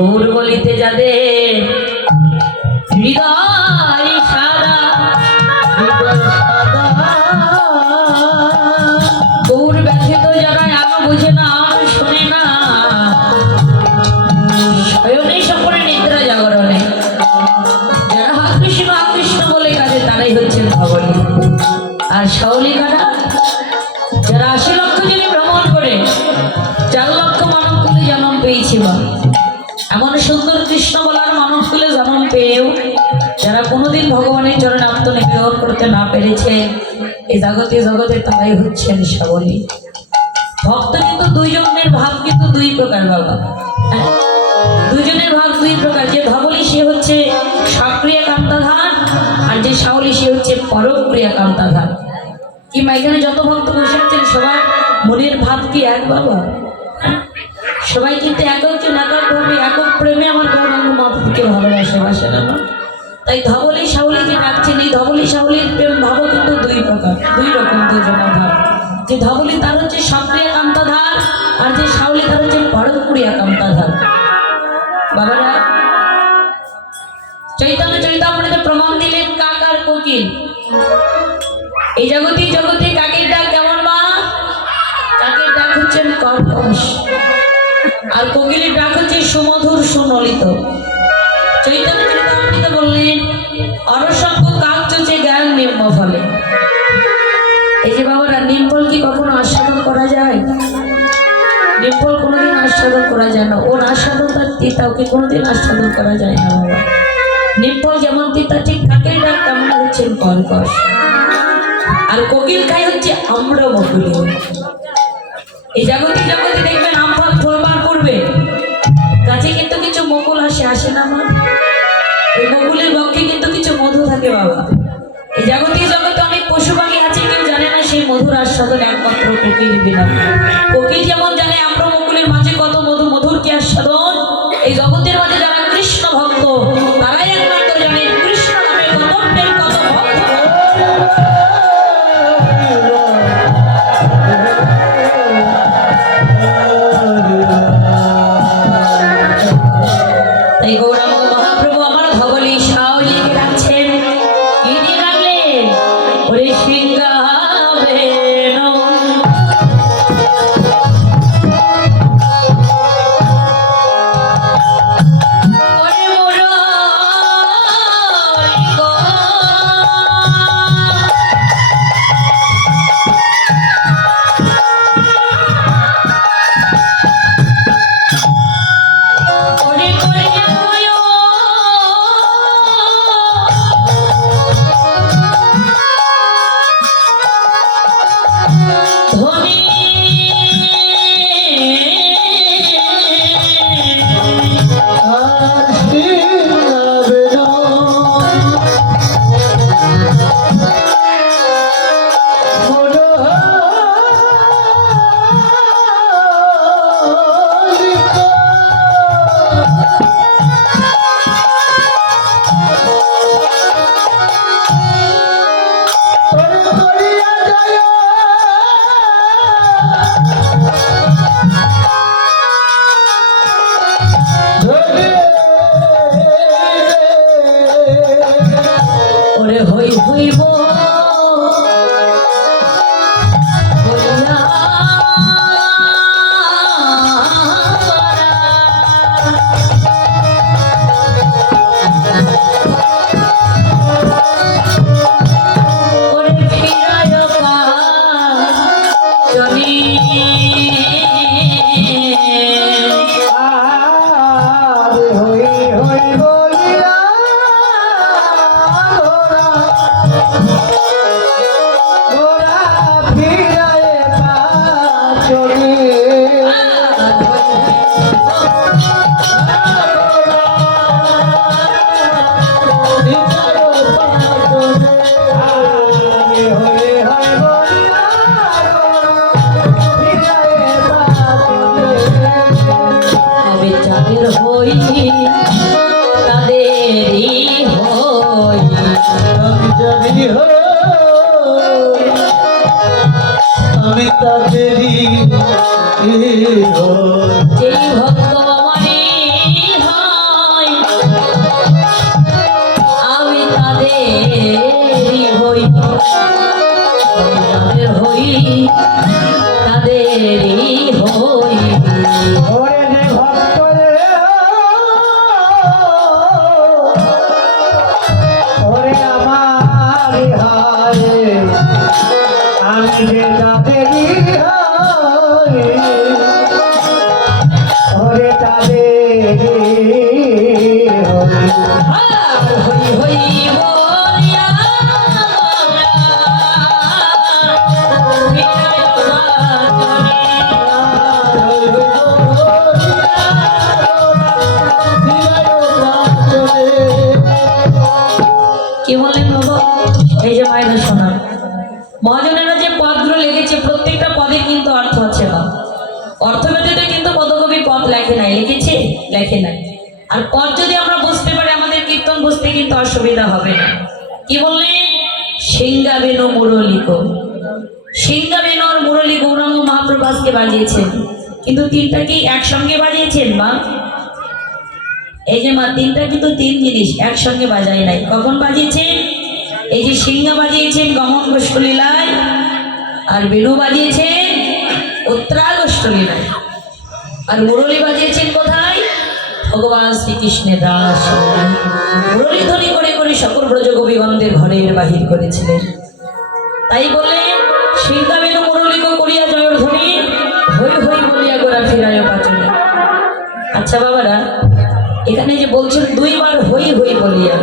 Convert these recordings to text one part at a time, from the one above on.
গৌর বলিতে যাদের হৃদয় সাদা, গৌর ব্যথিত যারা আলো বুঝে না, আলো শোনে না, শয়নে স্বপনে নিদ্রা জাগরণে যারা আকৃষ্ণ আকৃষ্ণ বলে কাজে তারাই হচ্ছেন ভগবানী। আর শাওলি কারা? যারা ৮০ লক্ষ জনে ভ্রমণ করে ৪ লক্ষ মানব কুলে জন্ম পেয়েছে, বা এমন সুন্দর কৃষ্ণ বলার মানব কুলে জন্ম পেয়েও যারা কোনোদিন ভগবানের চরণে আত্মনিবেদন করতে না পেরেছে, এই জগতে জগতে তারাই হচ্ছেন শাবলী। ভক্ত কিন্তু দুইজনের ভাব কিন্তু দুই প্রকার বাবা, দুইজনের ভাব দুই প্রকার। যে ধবলী সে হচ্ছে সক্রিয় কান্তাধার, আর যে শাওলি সে হচ্ছে পরপ্রিয়া কান্তাধার। কিংবা এখানে যত ভক্ত বসে আছেন সবার মনের ভাব কি এক বাবা? সবাই কিন্তু একজন একক ভাবে একক প্রেমে আমার গৌরাঙ্গ মাধবকে ভালোবাসে, বাসে না? তাই ধবলী শাওলি যে ডাকছেন, এই ধবলী শাওলির প্রেম ভাব কিন্তু দুই প্রকার, দুই রকম দুজনের ভাব। যে ধবলী তার হচ্ছে সক্রিয় কান্তাধার, আর যে শাওলি তার হচ্ছে পরপ্রিয়া কান্তাধার। বাবারা চৈতন্য চরিতামৃতে প্রমাণ দিলেন কাক আর কোকিল। এই জগতে জগতে কাকের ডাক কেমন মা? কাকের ডাক হচ্ছেন কর্কশ, আর কোকিলের ডাক হচ্ছে সুমধুর সুনলিত। চৈতন্য চরিতামৃতে বললেন অরসঙ্গ কাক চোচে জ্ঞান নিম্ন ফলে। এই যে বাবারা, নিম্ফল কি কখনো আস্বাদন করা যায়? নিম্ফল কোনোদিন আস্বাদন করা যায় না। ওর আস্বাদন তার তিতা, ওকে কোনোদিন আস্বাদন করা যায় না বাবা। নিম্ফল যেমন তিতা, ঠিক কাকের ডাক তেমন হচ্ছেন কর্কশ। আর কোকিল খাই হচ্ছে আম্র বকুলি। এই জগতে জগতে দেখবেন আমফান ফলবার পূর্বে গাছে কিন্তু কিছু বকুল আসে না মা? ওই বকুলের বক্ষে কিন্তু কিছু মধু থাকে বাবা। এই জগতে জগতে অনেক পশু পাখি আছে, কেউ জানে না সেই মধুর আস্বাদন একমাত্র কোকিল বিনা। কোকিল যেমন জানে আম্র বকুলের মাঝে কত মধু, মধুর কি আস্বাদন। এই জগতের মাঝে যারা কৃষ্ণ ভক্ত তারাই একমাত্র জানে কৃষ্ণ নামে কত কত ভক্ত। তাই গৌরাঙ্গ মহাপ্রভু আমার ধবলী শাওলিকে ডাকছেন। কি দিয়ে ডাকলেন? ওরে সিংহাবেন ওরে মুরারি গো, ওরে করে আয় ধনী ওরে হইব আমি তাদেরই যেই ভক্ত আমারই তাদেরই হই। ওরে রে ভক্ত রে, ওরে আমার হায়, আমি যে তাদেরই হায়, ওরে তাদেরই হই। আর হই হই বলিয়া কি বললেন বাবা? এই যে মায়েরা শোনা, মহাজনেরা যে পদগুলো লিখেছে প্রত্যেকটা পদের কিন্তু অর্থ আছে না। অর্থ ব্যতীত কিন্তু পদকবি পদ লেখে নাই, লিখেছে লেখে নাই। আর পদ যদি আমরা বুঝতে পারি আমাদের কীর্তন বুঝতে কিন্তু অসুবিধা হবে না। কি বললেন? সিংহা বেনু মুরলিক, সিংহা বেনু আর মুরলী গৌরাঙ্গ মহাপ্রভু আজকে বাজিয়েছেন, কিন্তু তিনটা কি একসঙ্গে বাজিয়েছেন মা? এই যে মা, তিনটা কিন্তু তিন জিনিস একসঙ্গে বাজায় নাই। কখন বাজিয়েছেন? এই যে সিংহা বাজিয়েছেন গমন গোষ্ঠলীলায়, আর বেণু বাজিয়েছেন উত্তরাগষ্ট লীলায়, আর মুরলী বাজিয়েছেন কোথায়? ভগবান শ্রীকৃষ্ণের দাস মুরলী ধ্বনি করে করে সকল ব্রজগোপীগণদের ঘরের বাহির করেছিলেন। তাই বলে সিংহা বেণু মুরলীক করিয়া জয়ের ধ্বনি, হই হই বলিয়া গোরা ফিরায় পাচনে। আচ্ছা বাবারা, এখানে যে বলছেন দুইবার হই হই বলিয়া,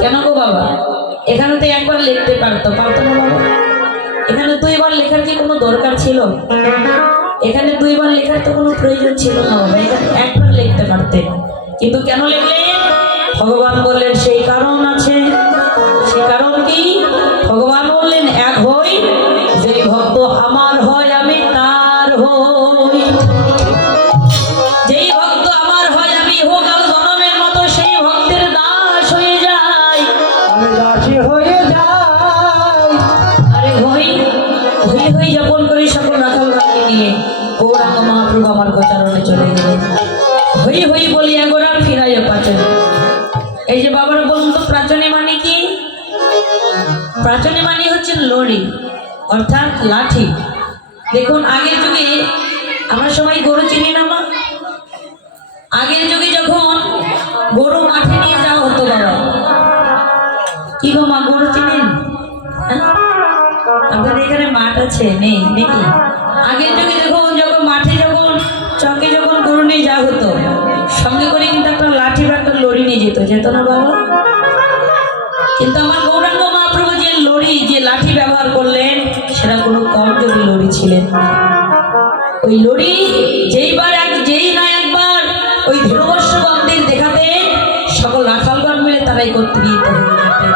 কেন গো বাবা? এখানে তো একবার লিখতে পারতো না বাবা? এখানে দুইবার লেখার কি কোনো দরকার ছিল? এখানে দুইবার লেখার তো কোনো প্রয়োজন ছিল না বাবা, এখানে একবার লিখতে পারতেন। কিন্তু কেন লিখলেন? ভগবান বললেন সেই কারণ আছে। সে কারণ কি? ভগবান বললেন এক হই, যেই ভক্ত আমার হয় আমি তার হই। যেই ভক্ত আমার হয় আমি ইহকাল জনমের মতো সেই ভক্তের দাস হয়ে যায়। আমি দাসী হয়ে যাই। আরে হই হই হই যাপন করে সকল রাখালগণকে নিয়ে গৌরাঙ্গ মহাপ্রভু আমার গোচারণে চলে গেলেন। হই হই বলিয়া গোরা ফিরাইয়া পাচনে। এই যে বাবারা বলুন তো, প্রাচনে মানে কি? প্রাচনে মানে হচ্ছে লড়ি, অর্থাৎ লাঠি। দেখুন আগের যুগে আমরা সবাই গরু চিনি না মা? আগের যুগে যখন গরু মাঠে নিয়ে যাওয়া হতো বাবা, কি গো মা, গরু চিনেন? হ্যাঁ? আপনাদের এখানে মাঠ আছে? নেই নাকি? আগের যুগে দেখুন যখন মাঠে যখন চকে যখন গরু নিয়ে যাওয়া হতো, সঙ্গে করে কিন্তু একটা লাঠি বা একটা লড়ি নিয়ে যেত না বাবা? কিন্তু আমার গৌরাঙ্গ মহাপ্রভু যে লড়ি যে লাঠি ব্যবহার করলেন, সেটা কোনো কমজোরি লড়ি ছিলেন না। ওই লড়ি যেই না একবার ওই ধ্রুবস্ব মন্দির দেখাতে সকল রাখালগণ মিলে তারাই একত্রিত হয়ে যেতেন।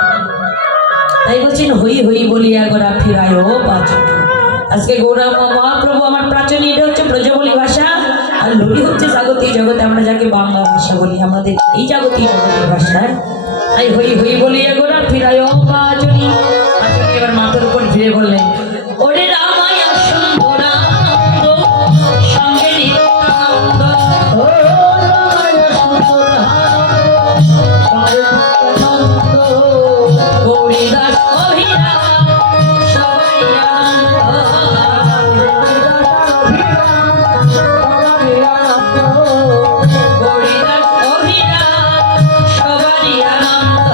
তাই বলছেন হই হই বলিয়া গোরা ফিরায় ও পাচনে। আজকে গৌরাঙ্গ মহাপ্রভু আমার প্রাচনী, এটা হচ্ছে ব্রজবলি ভাষা, আর লড়ি হচ্ছে জাগতিক জগতে আমরা যাকে বাংলা ভাষা বলি, আমাদের এই জাগতিক জগতের ভাষা। তাই হই হই বলিয়া গোরা ফিরায় ও পাচনে। পাচনে এবার মাথার উপর ভিড়ে বললেন, ওরে রামায়া সুন্দরানন্দ সঙ্গে নিত্যানন্দ, ও রামায় সুন্দর আনন্দ, গৌরীদাস অভিরাম সবাই গৌরীদাস অভিরাম সবাই আনন্দ।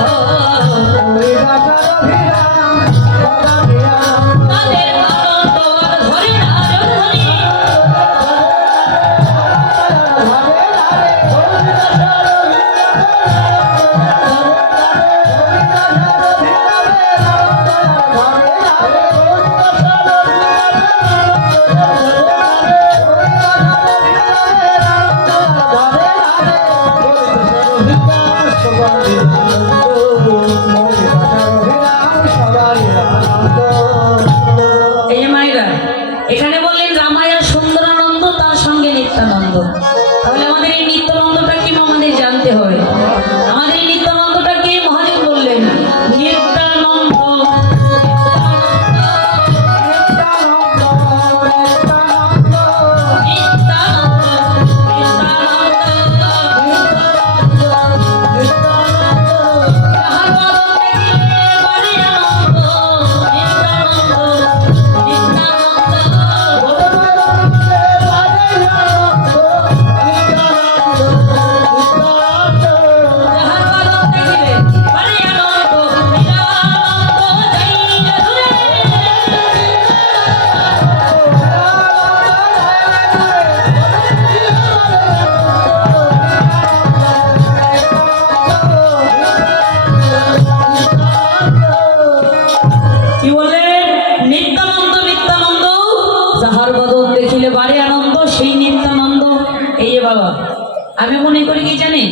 মনে করি কি জানেন,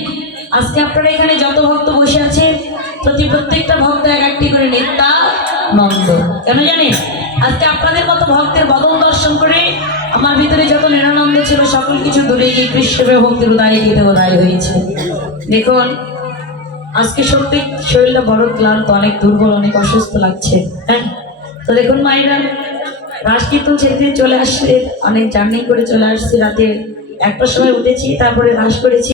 আজকে আপনারা এখানে যত ভক্ত বসে আছে প্রত্যেকটা ভক্ত এক একটি করে নিত্যানন্দ। কেন জানেন, আজকে আপনাদের মতো ভক্তের বদন দর্শন করে আমার ভিতরে যত নিরানন্দ ছিল সকল কিছু দূরে গিয়ে কৃষ্ণের ভক্তির উদয় দিতে উদয় হয়েছে। দেখুন আজকে সত্যি শরীরটা বড় ক্লান্ত, অনেক দুর্বল, অনেক অসুস্থ লাগছে। হ্যাঁ, তো দেখুন মায়েরা রাস কীর্তন ছেড়ে চলে আসছে, অনেক জার্নি করে চলে আসছি, রাতে 1টার সময় উঠেছি, তারপরে রাস করেছি।